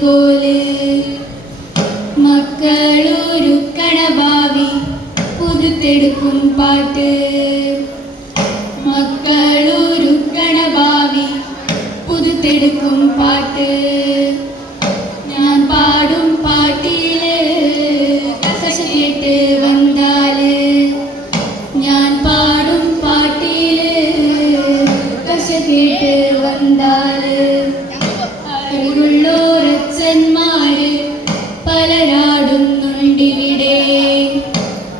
വൈക്കോല് മക്കളൊരുക്കണ ഭാവി പുതുത്തെടുക്കും പാട്ട് മക്കളൊരുക്കണ ഭാവി പുതുത്തെടുക്കും പാട്ട് ഞാൻ പാടും പാട്ടില് കശ കേട്ട് വന്നാല് ഞാൻ പാടും പാട്ടില് കശ കേട്ട് വന്നാല് അറിവുള്ളോരച്ഛന്മാര് പലരാടുന്നുണ്ടിവിടെ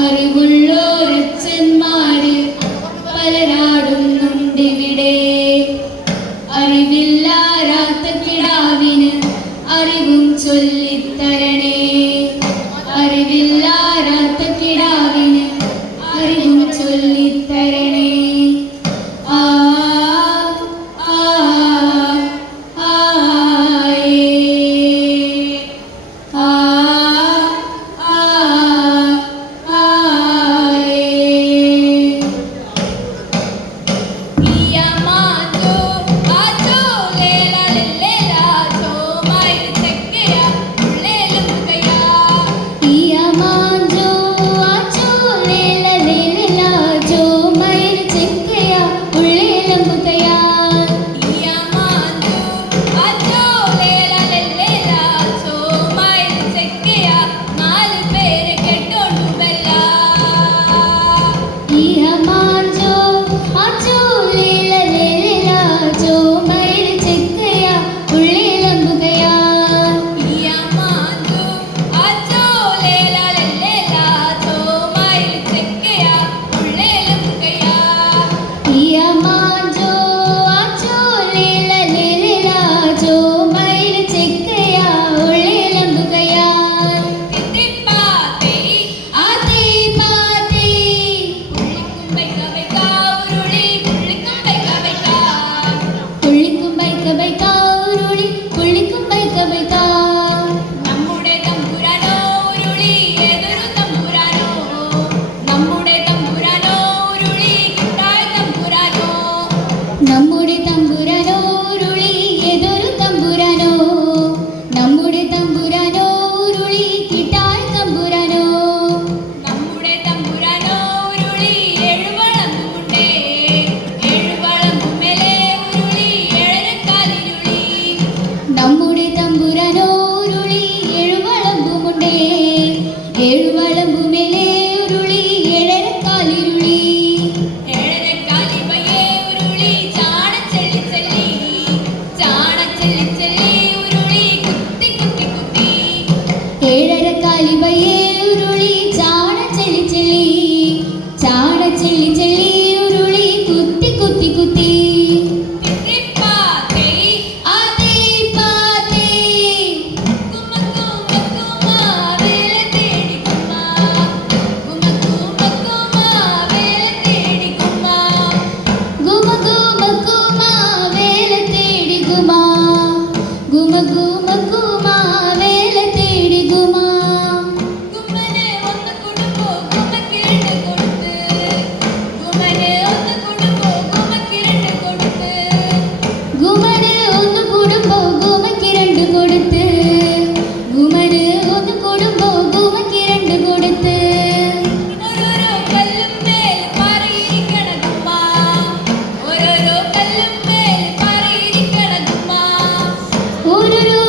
അറിവുള്ളോരച്ഛന്മാര് പലരാടുന്നുണ്ടിവിടെ അറിവില്ലാരാത്ത കിടാവിന് അറിവും ചൊല്ലിത്തരണേ അറിവില്ലാരാത്ത കിടാവിന് അറിവും ചൊല്ലിത്തരണേ ആ ആ ആ ആ ആ നമ്മുടെ തമ്പുരാനോ ഉരുളി ഏതൊരു തമ്പുരാനോ നമ്മുടെ തമ്പുരാനോ ഉരുളി കിട്ടാൻ തമ്പുരാനോ നമ്മുടെ തമ്പുരാനോ ഉരുളി എഴുവളമ്പുണ്ടേ എഴുവളമ്പുമേലെ ഉരുളി ഏഴരക്കാലിരുളി നമ്മുടെ തമ്പുരാനോ ഉരുളി എഴുവളമ്പുമുണ്ടേ എഴുവളമ്പുമേലെ ഉരുളി ഏഴരക്കാലിരുളി ഏഴരക്കാലിബയെ ഉരുളി ചാണ ചെല്ലി ചെല്ലി ചാണ ചെല്ലി ചെല്ലി ഉരുളി കുത്തി കുത്തി കുത്തി ഓരോരോ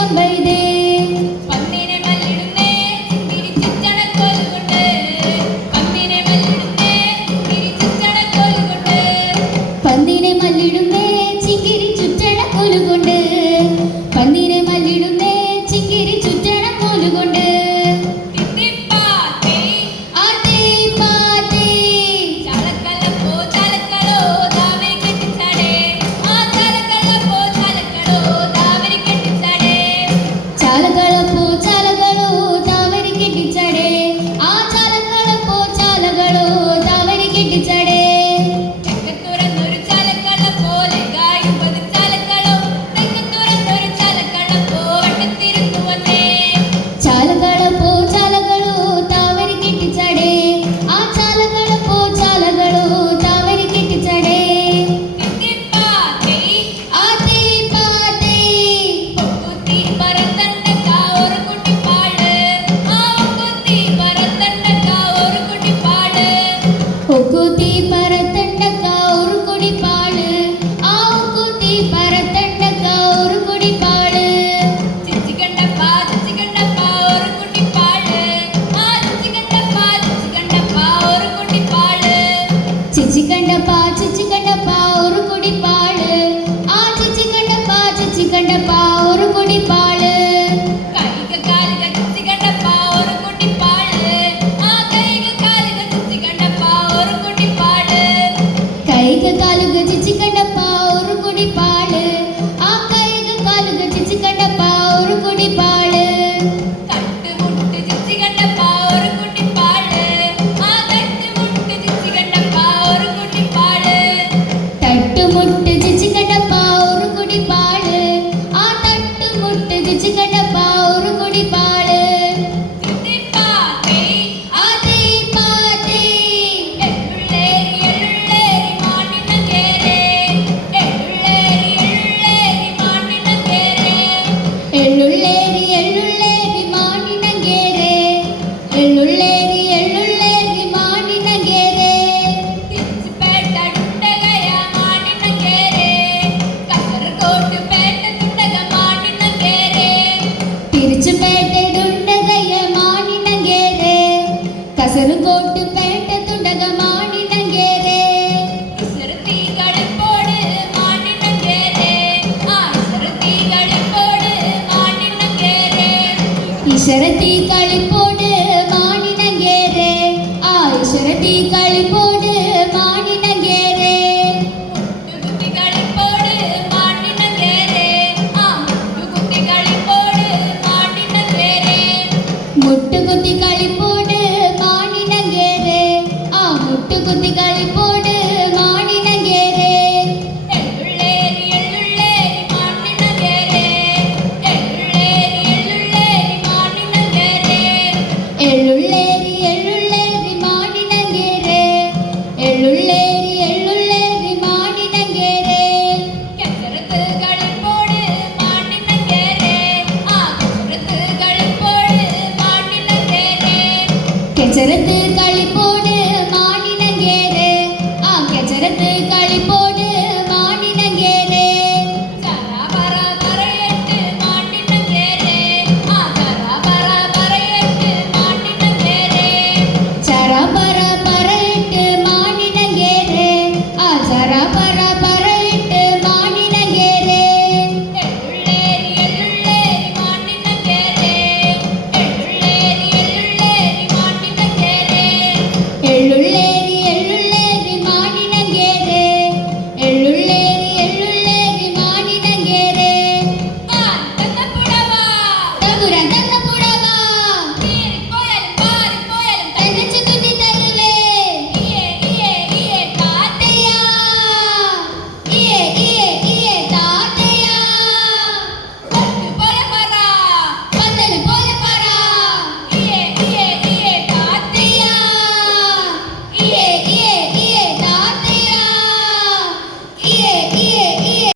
കമ്പൈതേ പന്നിനെ മല്ലിടുന്നേ തിരിച്ചടക്കോലുകൊണ്ട് പന്നിനെ മല്ലിടുന്നേ തിരിച്ചടക്കോലുകൊണ്ട് പന്നിനെ മല്ലിടുന്നേ ചിങ്കിരി ചുറ്റണ കോലുകൊണ്ട് പന്നിനെ മല്ലിടുന്നേ ചിങ്കിരി ചുറ്റണ കോലുകൊണ്ട് തിത്തിപ്പാത്തേ ആത്തേ പാത്തേ ചലക്കലപ്പോ ചലക്കളോ ദാവരി കെട്ടിച്ചാടേ ആ ചലക്കലപ്പോ ചലക്കളോ ദാവരി കെട്ടിച്ചാടേ ചാലകളപ്പോ ചാലകളോ താവരി കെട്ടിച്ചടേ ആ ചാലകളപ്പോ ചാലകളോ താവരി കെട്ടിച്ചടേ തെക്കത്തുറന്നൊരു ചലക്കള പോലെ കായുമ്പത് ചലക്കളോ തെക്കത്തുറന്നൊരു ചലക്കള പോ വട്ടത്തിരുന്നു വന്നേ ചാലകളപ്പോ ചാലകളോ താവരി കെട്ടിച്ചടേ ആ ചാലകളപ്പോ ചാലകളോ താവരി കെട്ടിച്ചടേ തിത്തിപ്പാത്തേ ആത്തേ പാത്തേ ഒക്കുത്തി പറത്തണ്ടക്ക ഒരു കുട്ടിപ്പാട് ആ ഒക്കുത്തി പറത്തണ്ടക്ക ഒരു കുട്ടിപ്പാട് ഒക്കുത്തി പറത്തണ്ടക്ക ഒരു കൊടിപ്പാട് ആ ഒക്കുത്തി പറത്തണ്ടക്ക ഒരു കൊടിപ്പാട് ചിച്ചികണ്ടപ്പ ഒരു കുട്ടിപ്പാട് ആ ചിച്ചികണ്ടപ്പ ഒരു കുട്ടിപ്പാട് ചിച്ചിക്കണ്ടപ്പ ഒരു കൊടിപ്പാട് ആ ചിച്ചിക്കണ്ടപ്പ ഒരു കൊടിപ്പാട് കൈക കാലിക ചിച്ചികണ്ടപ്പ ഒരു കുട്ടിപ്പാട് ആ കൈക കാലിക ചിച്ചികണ്ടപ്പ ഒരു കുട്ടിപ്പാട് കൈക കാലുക ചിച്ചിക്കണ്ടപ്പ ഒരു കൊടിപ്പാട് ആ കൈക കാലുക ചിച്ചിക്കണ്ടപ്പ ഒരു കൊടിപ്പാട് തട്ടുമുട്ട് ചിച്ചികണ്ടപ്പ ഒരു കുട്ടിപ്പാട് ആ തട്ടുമുട്ട് ചിച്ചികണ്ടപ്പ ഒരു കുട്ടിപ്പാട് തട്ടുമുട്ട് ചിച്ചിക്കണ്ടപ്പ ഒരു കൊടിപ്പാട് ആ തട്ടുമുട്ട് ചിച്ചിക്കണ്ടപ്പ ഒരു കൊടിപ്പാട് തിത്തിപ്പാത്തേ ആത്തേ പാത്തേ എള്ളുള്ളേരി മാണിനങ്കേരെ എള്ളുള്ളേരി മാണിനങ്കേരെ എള്ളുള്ളേരി മാണിനങ്കേരെ എള്ളുള്ളേരി മാണിനങ്കേരെ തിരിച്ചുപേട്ടടുണ്ടകയ മാണിനങ്കേരെ കസർകോട്ട് പേട്ടത്തുണ്ടക മാണിനങ്കേരെ തിരിച്ചുപേട്ടടുണ്ടകയ മാണിനങ്കേരെ കസറുകോട്ട് പേട്ടത്തുണ്ടക മാണിനങ്കേരെ ഇസർത്തി കളിപ്പോട് മാണിനങ്കേരെ ആ ഇസർത്തി കളിപ്പോട് മാണിനങ്കേരെ ഇശരത്തി കളിപ്പോട് മാണിനങ്കേരെ ആ ഇശരത്തി കളിപ്പോട് മാണിനങ്കേരെ മുട്ടുകുത്തി കളിപ്പോട് മാണിനങ്കേരെ ആ മുട്ടുകുത്തി കളിപ്പോട് മാണിനങ്കേരെ മുട്ടുകുത്തി കളിപ്പോട് മാണിനങ്കേരെ ആ മുട്ടുകുത്തി കളിപ്പോട് മാണിനങ്കേരെ എള്ളുള്ളേരി മാണിനങ്കേരെ എള്ളുള്ളേരി മാണിനങ്കേരെ എള്ളുള്ളേരി മാണിനങ്കേരെ എള്ളുള്ളേരി മാണിനങ്കേരെ കസരത്ത് കളിപ്പോട് മാണിനങ്കേരെ ആ കസരത്ത് കളിപ്പോട് മാണിനങ്കേരെ കെച്ചരത്ത് കളിപ്പോ